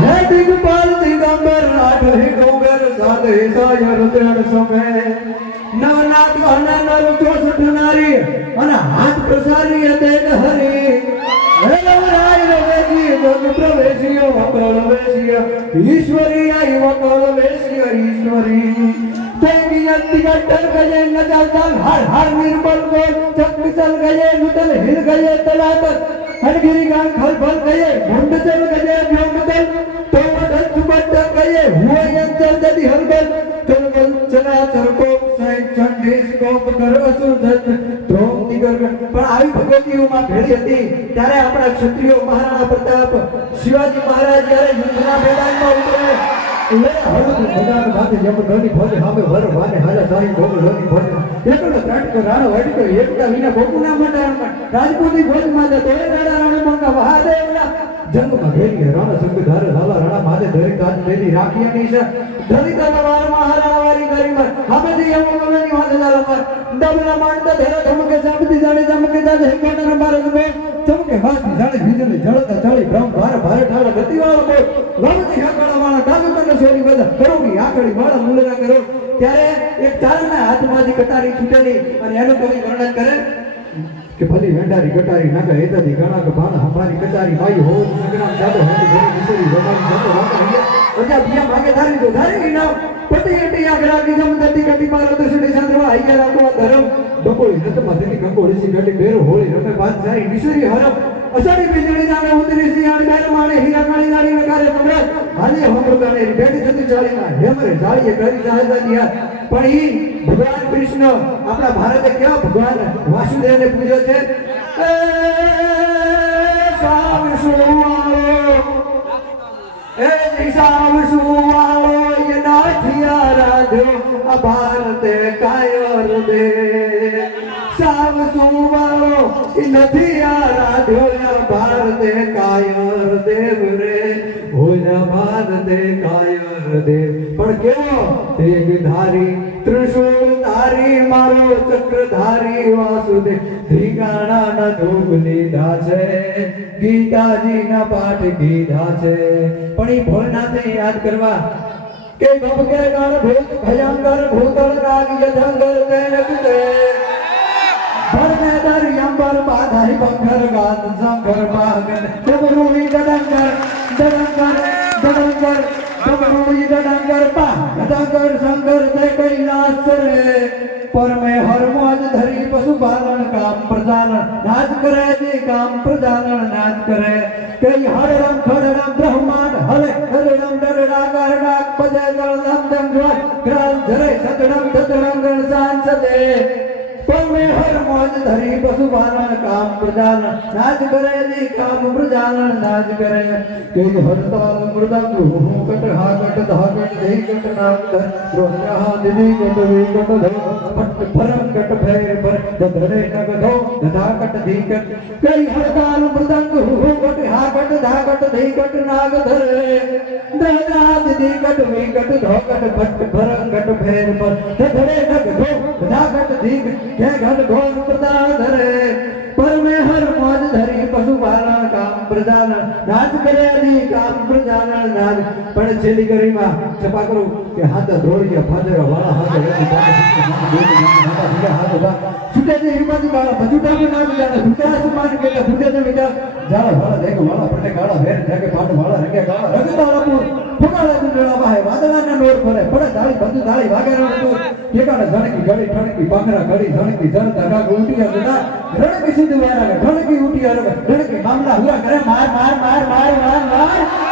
હે દિગપાલ દિગંબર આઠ હે ડોંગર સાત હે સાયર ત્રણ સમે નવનાથ વહના નર ચોસઠ નારી અને હાથ પ્રસારી દેખ હરી હે નવરાય રવેજી જગ પ્રવેશિયો વકળ વેશિય ઈશ્વરી આઈ વકળ વેશિય ઈશ્વરી તેની અંતિ ગટર ગયે નજાલ હર હર નિર્મલ ગોલ ચક ચલ ગયે નુતલ હિલ ગયે તલાતર હરગીરી ગાન ખલ ભલ ગયે મુંડ ચલ ગયે વ્યોમદલ તો વદલ આવી ભગવતીઓમાં ભેળી હતી ત્યારે આપણા ક્ષત્રિયો મહારાણા પ્રતાપ શિવાજી મહારાજ જ્યારે યુદ્ધના મેદાનમાં ઉતરે લે હળદ ભગવાન માથે જમ ધોની ભોજ હામે વર વાને હાલા સારી ભોગ લોની ભોજ એકડો ત્રાટકો રાણો વડકો એકતા વિના ભોગના મંડા રાજપૂતી ભોજ માથે તોય રાણા રાણા મંગા મહાદેવના જંગમાં ઘેરી રણ સંગ ધાર ઝાલા રાણા માથે ધરી કાજ દેલી રાખી અનીશા ધરી તલવાર મહારાણા વારી ગરીમર હામેથી એમો ગમેની માથે ઝાલા પર ડબલા માંડતા ધેરો ધમકે સાબતી જાણે ચમકે જાતે હિંગોના મારે જમે ચમકે હાથી જાણે વીજળી જળતા ચડી બ્રહ્મ ભારે ભારે ઠાલા ગતિવાળો બોલ લવતી આકડી વાળા મૂળરા કરો. ત્યારે એક ચારના હાથમાંથી કટારી છૂટેલી અને એનું કવિ વર્ણન કરે. કે ભલી વેંડારી કટારી નાખે એતાથી ઘણા કે ભાણા હમારી કટારી ભાઈ હો સંગ્રામ જાતો હેડ ભરી વિસરી, રમારી જતો હૈયા અજા બિયા માગે ધારી દો, ધારી ના. પતિ એટી આગરા કી જમ દતી કટી મારો તો સુડી સાંદ્રવા હૈયા રાખવા ધરમ. બકોળી નતમાં તેની કંકોળી સી ગટી બેર હોળી રમે બાદ જાય વિસરી હરમ. અસાડી વીજળી જાણે ઉતરી સિયાણ બેર માણે હીરા કાળી નારી નકારે સમ્રાટ હાલે હમૃતાને બેટી થતી ચાલી ના હેમરે જાળીએ કરી સહાયતા દિયા પણ ઈ ભગવાન કૃષ્ણ આપણા ભારતે કેવા ભગવાન વાસુદેવને પૂજ્યો છે એ સાવ સુવાળો એ દિશાવ સુવાળો એ નાથિયા રાધો આ ભારતે કાયર દે સાવ સુમારો નથી આ રાધોયા ભારતે કાયર દેવ રે. હોના ભારતે કાયર દેવ. પણ કેવો? તેગ ધારી ત્રિશુલ ધારી, મારો ચક્રધારી વાસુદેવ. ધીગાણા ના ધૂપ લીધા છે ગીતાજી ના પાઠ કીધા છે. પણ એ ભોળનાથે યાદ કરવા કે ગણ ભૂત ભયંકર ભૂતળ નાગ Bernadar yambar badhai bangar gad zangar bagan Dabrui dadangar dadangar dadangar Dabrui dadangar pa dadangar zangar de kailas re पर मैं हर मौज धरी पशुपालन काम प्रदानन नाच करे जी काम प्रदानन नाच करे कई हर रम खड़ रम ब्रह्मांड हले हर रम डर डाकार डाक पजे दल दम दम ग्राम झरे सतड़म सतड़म गणसान सदे સાંસદે પરમે હર મોજ ધરી પશુપાલન કામ પ્રજાલન નાચ કરે જી કામ પ્રજાલન નાચ કરે કે હરતાલ મૃદંગ હું કટ હા કટ ધા કટ દે કટ નામ ધર રોહ્યા હા દિદી કટ વી કટ ધો પટ ફરમ કટ ફેર પર ધરે નગ ધો ધા કટ ધી કટ કઈ હરતાલ મૃદંગ હું કટ હા કટ ધા કટ દે કટ નાગ ધરે गट मीगत, धोगत भट भरंगट भैर, पर। ते धरे नग धो धागट दीग जय घट घोर प्रदान धरे पर मैं हर मौज धरी, पशु पाला, काम प्रदान नाच करे अधि काम प्रदान नाच पर चली करी गरिमा, छपा करू के हाथ धोर के फादर, वाला हाथ रखी पास हाथ उठा छुटे जे हिम्मत वाला बजुटा में नाच जाना छुटे आसमान के छुटे जे विचार जाला वाला देख वाला पटे काला भेर जाके पाट वाला रंगे काला रंग तारा पुर फुकाला પડે પડે, દાળી, બધું દાળી વાગારા તો ટેકાને ઝણકી ઘડી, ઠણકી પાખરા ઘડી ઝણકી ઝણતા ઢાક ઉઠી હતા ઢણકી સીધું વારા ઢણકી ઉઠી હતા ઢણકી મામલા હુરા કરે માર માર માર માર માર માર.